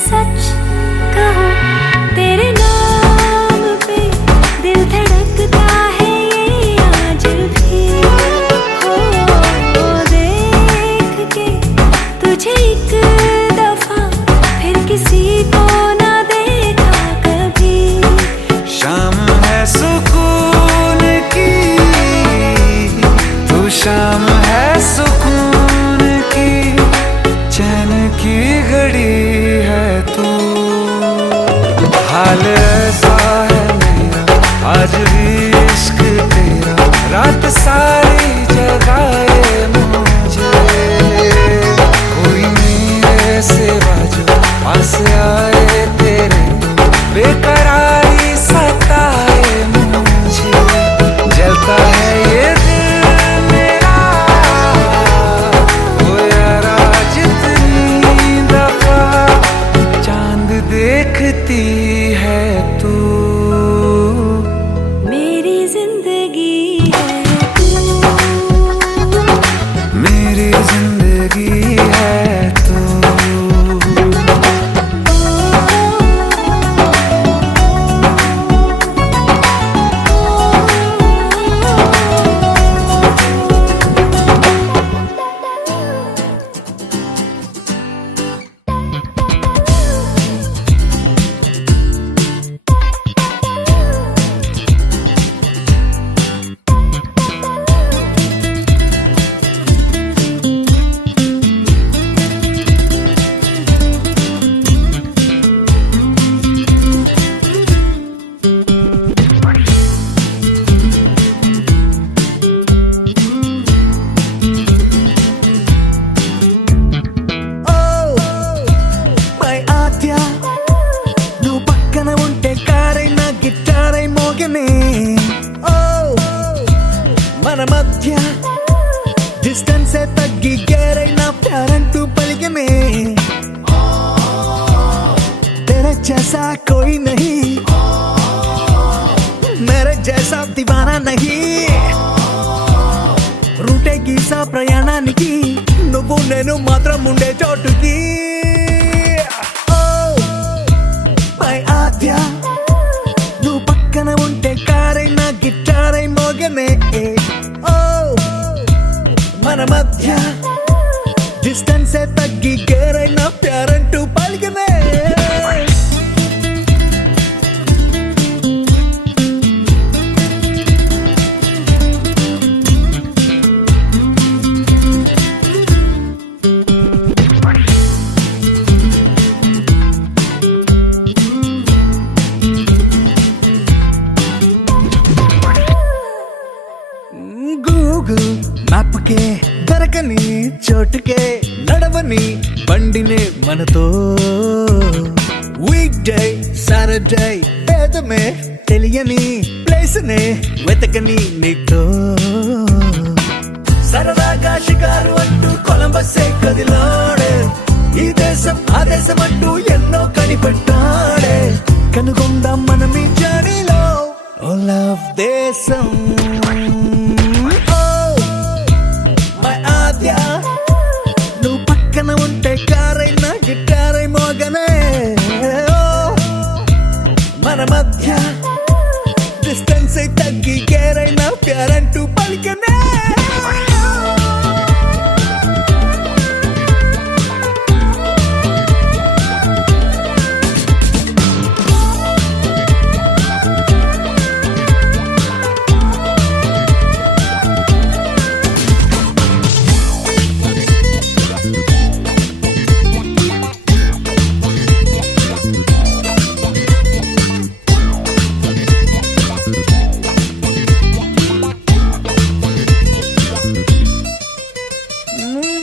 सच कहो तेरे नाम पे दिल धड़कता है ये आज भी, हो देख के तुझे एक दफा फिर किसी को ना देखा कभी, शाम है सुकून की, तू शाम है सुकून की, चैन की घड़ी है तू, हाल ऐसा है मेरा आज भी इश्क तेरा, रात सारी जगाए मुझे, कोई मेरे सिवा जो पास आए तेरे तो बेकरारी सताए मुझे, जलता है ये दिल मेरा, ओ यारा जितनी दफा चांद देखती है तू, मेरी जिंदगी है तू, मेरी जिंदगी है तू। మై ఆద్య నువ్వు పక్కన ఉంటే కారైనా గిటారై మోగనే, ఓ మన మధ్య డిస్టెన్స్ తగ్గి గేరైనా ప్యారంటూ పలికనే, तेरे जैसा कोई नहीं, मेरे जैसा दीवाना नहीं, రూటే గీసా ప్రయాణానికి నువ్వు నేను మాత్రం ఉండే చోటుకి, ఓ మై ఆద్య నువ్వు పక్కన ఉంటే కారైనా గిటారై మోగనే, ఓ మన మధ్య డిస్టెన్స్ తగ్గి గేరైనా ప్యారంటూ పలికనే. గూగుల్ మ్యాప్ కే దొరకని చోటుకే నడవని బండినే మనతో, వీక్ డే సాటర్డే పేదమే తెలియని ప్లేస్ నే వెతకని నీతో, సరదాగా షికారు అంటూ కొలంబస్సే కదిలాడే, ఈ దేశం ఆ దేశం అంటూ ఎన్నో కనిపెట్టాడే, కనుగొందాం మనం ఈ జర్నీలో ఓ లవ్ దేశం, ఓ మై ఆద్య నువ్వు పక్కన ఉంటే కారైనా గిటారై మోగనే, ఓ మన మధ్య డిస్టెన్స్ తగ్గి కేరైనా ప్యారంటూ పలికనే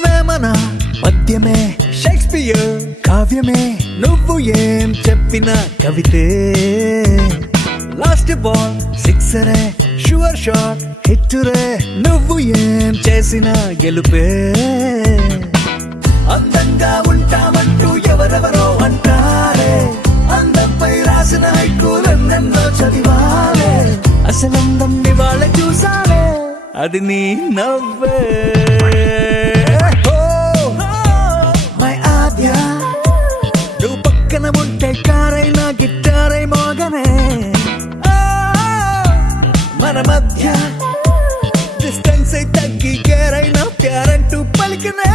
వేమన పద్యమే షేక్స్పియర్ కావ్యమే నువ్వు ఏం చెప్పిన కవితే లాస్ట్ బాల్ సిక్సరే షూర్ షాట్ హిట్టురే నువ్వు ఏం చేసిన గెలుపే అందంగా ఉంటామంటూ ఎవరెవరో అంటారే అందంపై రాసిన హైకూలెన్నెన్నో చదివాలే అసలందం నివాళ చూసాలే అది నీ నవ్వే మై ఆద్య నువ్వు పక్కన ఉంటే కారైనా గిటారై మోగనే మన మధ్య డిస్టెన్స్ అయి తగ్గి కేరైనా ప్యారంటూ పలికనే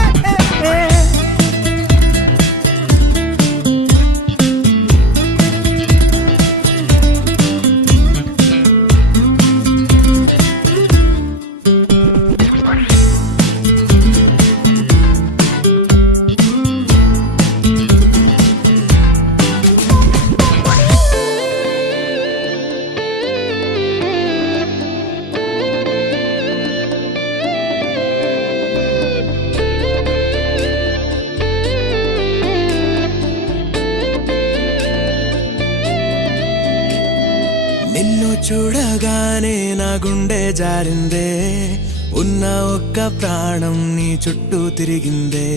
నిన్ను చూడగానే నా గుండె జారిందే ఉన్న ఒక్క ప్రాణం నీ చుట్టూ తిరిగిందే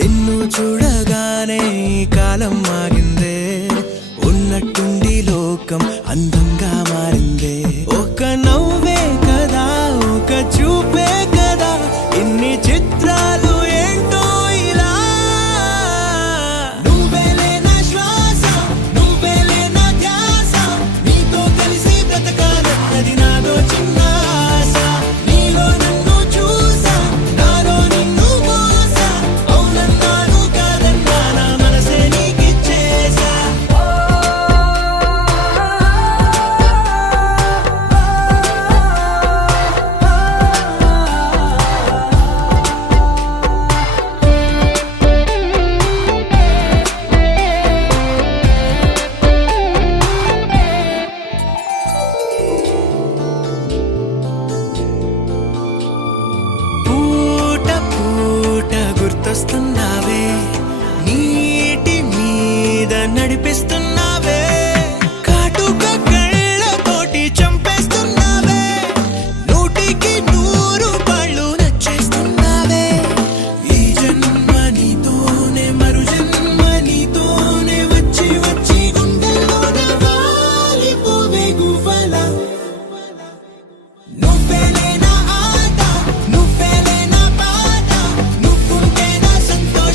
నిన్ను చూడగానే ఈ కాలం ఆగిందే ఉన్నట్టుండి లోకం అందంగా మారిందే ఒక నవ్వే కదా ఒక చూపే కదా ఇన్ని చిత్రాలు ఏంటో ఇలా నువ్వేలే నా శ్వాస నువ్వేలే నా ధ్యాస నీతో కలిసి బ్రతకాలన్నది నాదో చిన్న ఆశ నీలో నన్ను చూసా నాలో నిన్ను మోసా అవునన్నాను కాదన్నా నా మనసే నీకిచ్చేసా పూట పూట గుర్తొస్తున్నావే నీటి మీద నడిపిస్తున్నావే కాటుక కళ్ళతోటి చంపేస్తున్నావే నూటికి 100 పళ్ళు నచ్చేస్తున్నావే ఈ జన్మ నీతోనే మరు జన్మ నీతోనే వచ్చి వచ్చి గుండెల్లోన వాలిపోవే గువ్వలా నువ్వేలే నా ఆట నువ్వేలే నా బాట నువ్వుంటే నా సంతోషం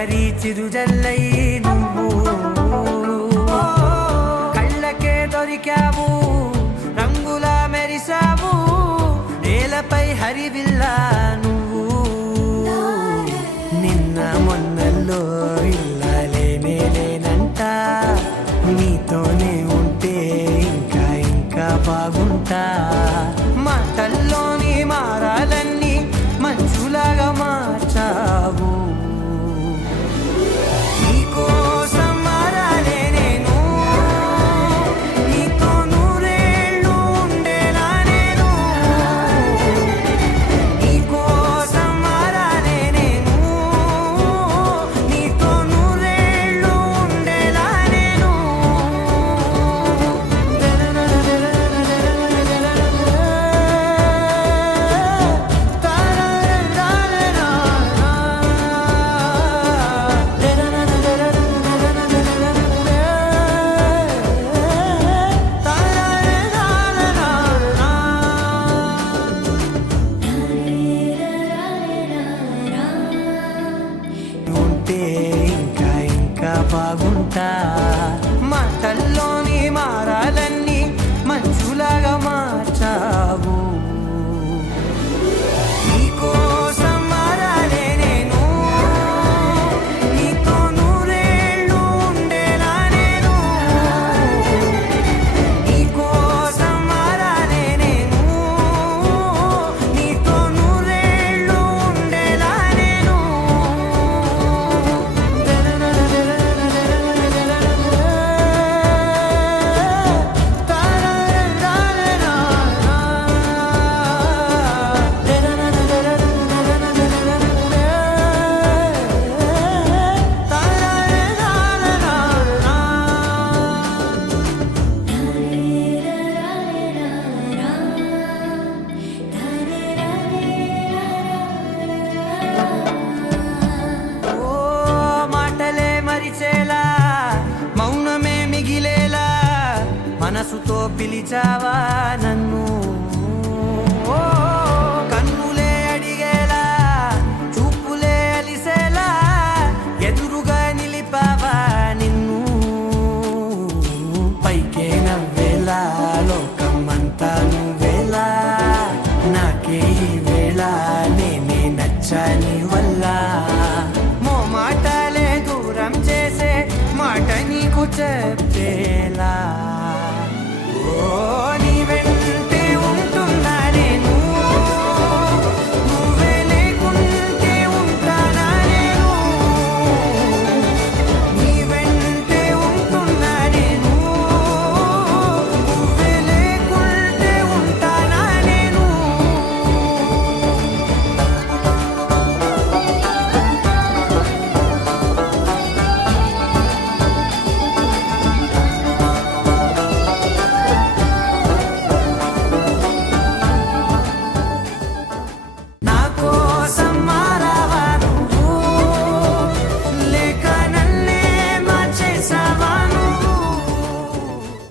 తొలకరి చిరుజల్లై నువ్వు కళ్ళకే దొరికావు రంగుల మెరిసావు నేలపై హరివిల్లా నువ్వు నిన్న మొన్నల్లో ఇలా లేనే లేనంట నీతోనే ఉంటే ఇంకా ఇంకా బాగుంటా మాటల్లోని మారాలన్నీ మంచులాగా మార్చావు నీకోసం మారాలే నేను నీతో నూరేళ్ళు ఉండేలా నేను నీకోసం మారాలే నేను నీతో నూరేళ్ళు ఉండేలా నేను ఉంటే ఇంకా ఇంకా బాగుంటా మాటల్లోని మారాలన్నీ మంచులాగా మార్చావు నీకోసం మారాలే నేను నీతో నూరేళ్ళు ఉండేలా నేను నీకోసం మారాలే నేను నీతో నూరేళ్ళు ఉండేలా నేను ఓ మాటలే మరిచేలా మౌనమే మిగిలేలా మనసుతో పిలిచావా నన్ను ఓ కన్నులే అడిగేలా చూపులే అలిసేలా ఎదురుగా నిలిపావా నిన్ను పైకే నవ్వేలా లోకమంతా నువ్వేలా నాకే ఈ వేళ నేనే నచ్చని వల్ల మాటలే దూరం చేసే మాట నీకు చెప్పేలా